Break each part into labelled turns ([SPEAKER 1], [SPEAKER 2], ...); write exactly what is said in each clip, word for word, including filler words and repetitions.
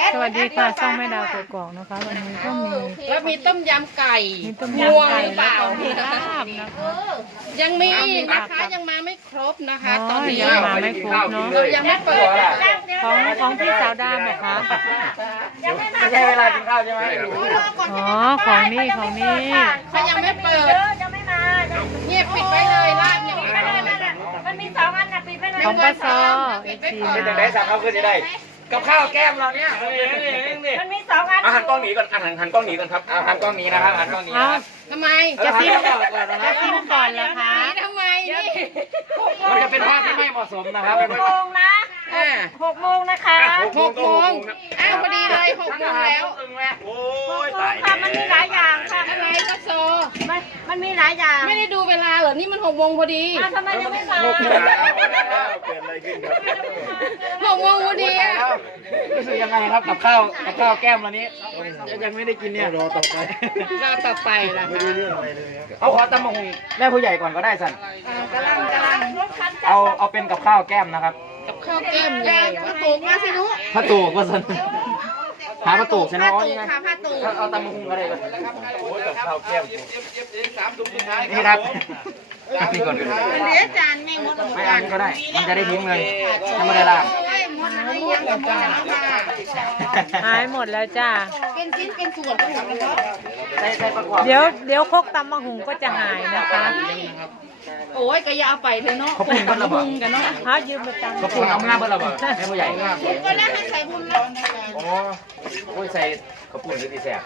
[SPEAKER 1] สวัสดีค่ะช่องแม่ดาวกกอกนะคะวันนี้ก็มี
[SPEAKER 2] แล้วมีต้มยำไก่
[SPEAKER 1] มีต้มยำไก่แล้วก็มีลาบนะคะ
[SPEAKER 2] ยังมีอีกนะคะยังมาไม่ครบนะคะ ตอนนี้
[SPEAKER 1] ยังมาไม่ครบเนาะ
[SPEAKER 2] เรายังไม่เปิด
[SPEAKER 1] ของของพี่สาวดาบอกคะ
[SPEAKER 3] ไม่ใช่เวลากินข้าวใช่ไหม
[SPEAKER 1] อ๋อของนี่ของนี่
[SPEAKER 2] เขายังไม่เปิด
[SPEAKER 4] ยังไม่มา
[SPEAKER 2] เงียบปิดไว้เลยลาบเนี่ยปิดไว้เลย
[SPEAKER 4] มันมีสองอันนะปิดไปเลย
[SPEAKER 1] ของป้าซอเอ
[SPEAKER 2] ปิด
[SPEAKER 1] ฟ
[SPEAKER 2] ไว้
[SPEAKER 1] ซี
[SPEAKER 2] ก่อน
[SPEAKER 3] เป็นจังไดสั่งข้าวขึ้นจะได้ กับข้าวแก้มเราเนี่ย
[SPEAKER 4] มันมีสองอัน
[SPEAKER 3] อาหารกล้องหนีก่อนอาหารหันกล้องหนีก่อนครับอาหารกล้องหนีนะครับอาหารกล้องหนี
[SPEAKER 1] เอา
[SPEAKER 3] นะ
[SPEAKER 2] ทำไม
[SPEAKER 1] จะซิม
[SPEAKER 3] ก่อนก่อนนะ
[SPEAKER 1] จะซิมก่อนแล้วคะ
[SPEAKER 2] ทำไมนี่
[SPEAKER 3] มันจะเป็นภาพที่ไม่เหมาะสมนะครับ
[SPEAKER 4] หกโมงนะ
[SPEAKER 2] อ่า
[SPEAKER 4] หกโมงนะคะ
[SPEAKER 2] หกโมงอ้าวพอดีเลยหกโมงแล้ว
[SPEAKER 3] โอ้
[SPEAKER 4] ห
[SPEAKER 3] ย
[SPEAKER 4] กโม
[SPEAKER 3] ตาง ย
[SPEAKER 4] ค่ะมันมีหลายอย่างค่ะ
[SPEAKER 2] อะไรก็โซ
[SPEAKER 4] มันมันมีหลายอย่าง
[SPEAKER 2] ไม่ได้ดูเวลาเหรอ นี่มันหกโมงพอดี
[SPEAKER 4] อ่ะทำไมยังไม่มา
[SPEAKER 3] หกโมงแล้วเกิดอะไรขึ้นครับ
[SPEAKER 2] หกโมงพอดีอะ
[SPEAKER 3] รู้สึกยังไงครับกับข้าวกับข้าวแก้มเรานี้ยังไม่ได้กินเนี่ยรอต่อไป
[SPEAKER 2] รอต่อไปล่ะค่ะ
[SPEAKER 3] เอาขอตำบักหุ่งแม่ผู้ใหญ่ก่อนก็ได้สัน
[SPEAKER 2] อ่ากำลังกำลัง
[SPEAKER 3] เอาเอาเป็นกับข้าวแก้มนะครับ
[SPEAKER 2] กับข้าวแก้มใหญ่ว่าตูกมาสินุ
[SPEAKER 3] ผ้าตูกก็สันหาผ้าตูกใช่ไหม
[SPEAKER 2] ผ้า
[SPEAKER 3] อ๋อ
[SPEAKER 2] ตู
[SPEAKER 3] นี่
[SPEAKER 2] ก
[SPEAKER 3] ไง
[SPEAKER 2] ค่ะผ้าตูก
[SPEAKER 3] เอาตำบักหุ่งก็ได้กับข้าวแก้มนี่ครับนี่ก่อน
[SPEAKER 2] เหลือจานแม่งหมดหมด
[SPEAKER 3] ไม่อันก็ได้ มันจะได้ทิ้งเลยถ้าไม่ได้ลาบ
[SPEAKER 2] หมดอะไรยังกับหมดแล้วค่ะ
[SPEAKER 1] หายหมดแล้วจ้า
[SPEAKER 2] เป็นชิ้นเป็นส่วนผสมแล้ว
[SPEAKER 3] ใส่ใส่ประกอบ
[SPEAKER 1] เดี๋ยวเดี๋ยวคกตำมะหุงก็จะหายนะคะ
[SPEAKER 2] โอ้ยก็อย่าเอาไปเลยเนาะ
[SPEAKER 3] เขาปุ่นกันระเบิด
[SPEAKER 2] กันเนาะ
[SPEAKER 1] หายืมประจำ
[SPEAKER 3] เขาปุ่นเอาง่าเบิ้ลระเบิดแม่ผู้ใหญ่
[SPEAKER 2] ก็แล้วให้ใส่บุญแล้ว
[SPEAKER 3] อ๋อโอ้ยใส่เขาปุ่นหรือตีแสบ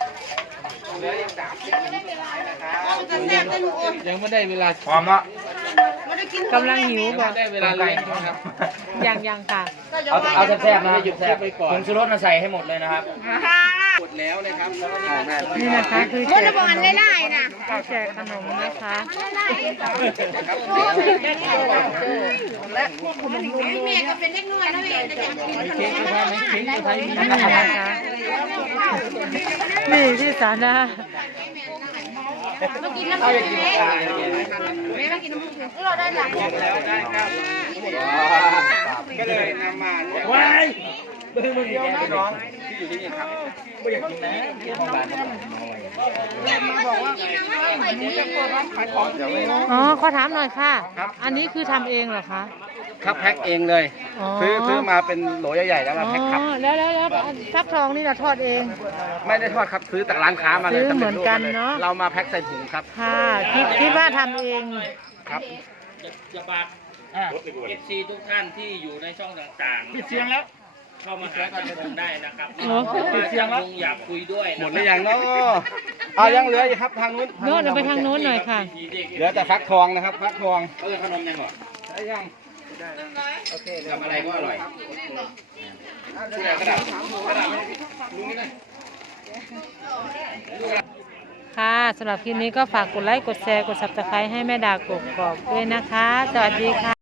[SPEAKER 2] จะแซ่บได้ลูกโอ้ย
[SPEAKER 5] ยังไม่ได้เวลา
[SPEAKER 3] หอมเนาะ
[SPEAKER 2] ไม่ได้กิน
[SPEAKER 1] กำลังหิวบอก
[SPEAKER 5] ได้เวลาเลยครับ
[SPEAKER 1] ยังยังค่ะ
[SPEAKER 3] เอาเอาแซ่บๆนะครับแซ่บผงชูรสมาใส่ให้หมดเลยนะครับ
[SPEAKER 5] หมดแล้วนะครับ
[SPEAKER 1] นี่นะคะคือ
[SPEAKER 2] ม
[SPEAKER 1] แจ
[SPEAKER 2] ด
[SPEAKER 1] ก
[SPEAKER 2] ระบอกอันไล่ๆนะ
[SPEAKER 1] แจกขนมนะคะ
[SPEAKER 2] แม่ก็เป็นเล็กน้อยนะแม่จะอยากกินขนม
[SPEAKER 1] นี่นะคะนี่ที่สานะ
[SPEAKER 2] มากินน้ำ
[SPEAKER 3] เอา
[SPEAKER 2] ผึ้
[SPEAKER 3] อย่าง กินปลา
[SPEAKER 2] แม่มากินน้ำผึ้งเราได้หลัก
[SPEAKER 5] แล้วได้ครับก็เลยนำมา
[SPEAKER 3] ว้ายเบิ้งมึงเดียวนะน้องที่อยู่ที่นี่ครับไม่อยากกินนะกินของร้านน้อย
[SPEAKER 1] อ๋อขอถามหน่อยค่ะ อันนี้คือทำเองเหรอคะ
[SPEAKER 5] ครับแพ็คเองเลย
[SPEAKER 1] อ๋อ
[SPEAKER 5] ซื้อซื้อมาเป็นโหลใหญ่ๆแล้ว
[SPEAKER 1] อ๋
[SPEAKER 5] มา
[SPEAKER 1] อ
[SPEAKER 5] แพ็คครับ
[SPEAKER 1] แล้วแล้วแล้วฟักทองนี่เราทอดเอง
[SPEAKER 5] ไม่ได้ทอดครับซื้อจากร้านค้ามาเลย
[SPEAKER 1] ซื้อเหมือนกัน
[SPEAKER 5] สำร็จรูปมลย
[SPEAKER 1] เนอะ
[SPEAKER 5] เรามาแพ็คใส่ถุงครับ
[SPEAKER 1] ค่ะคิดคิดว่าทำเอง
[SPEAKER 5] ครับ
[SPEAKER 6] จะฝากเอฟซีทุกท่านที่อยู่ในช่องต่างๆ
[SPEAKER 5] ปิดเสียงแล้ว
[SPEAKER 6] เข้ามาหาทางผมได้นะครับ
[SPEAKER 1] โอ้
[SPEAKER 6] ปิดเสียงแล้วอยากคุยด้วย
[SPEAKER 5] หม
[SPEAKER 6] นะ
[SPEAKER 5] ดหรือยังเนาะเอายังเหลืออยู่ครับทางนู้น
[SPEAKER 1] โน้ตเอาไปทางโน้นหน่อยค่ะ
[SPEAKER 5] เหลือแต่ฟักทองนะครับฟักทอง
[SPEAKER 3] เออขนมยังเหรอ
[SPEAKER 5] ได้ยัง
[SPEAKER 3] กับอะไรก็อร่อย
[SPEAKER 5] กระดาษกระดาษไม่ได้ลุงนี่นะ
[SPEAKER 1] ค่ะสำหรับคลิปนี้ก็ฝากกดไลค์ กดแชร์ กด ซับสไครบ์ให้แม่ดากกกอกด้วยนะคะ สวัสดีค่ะ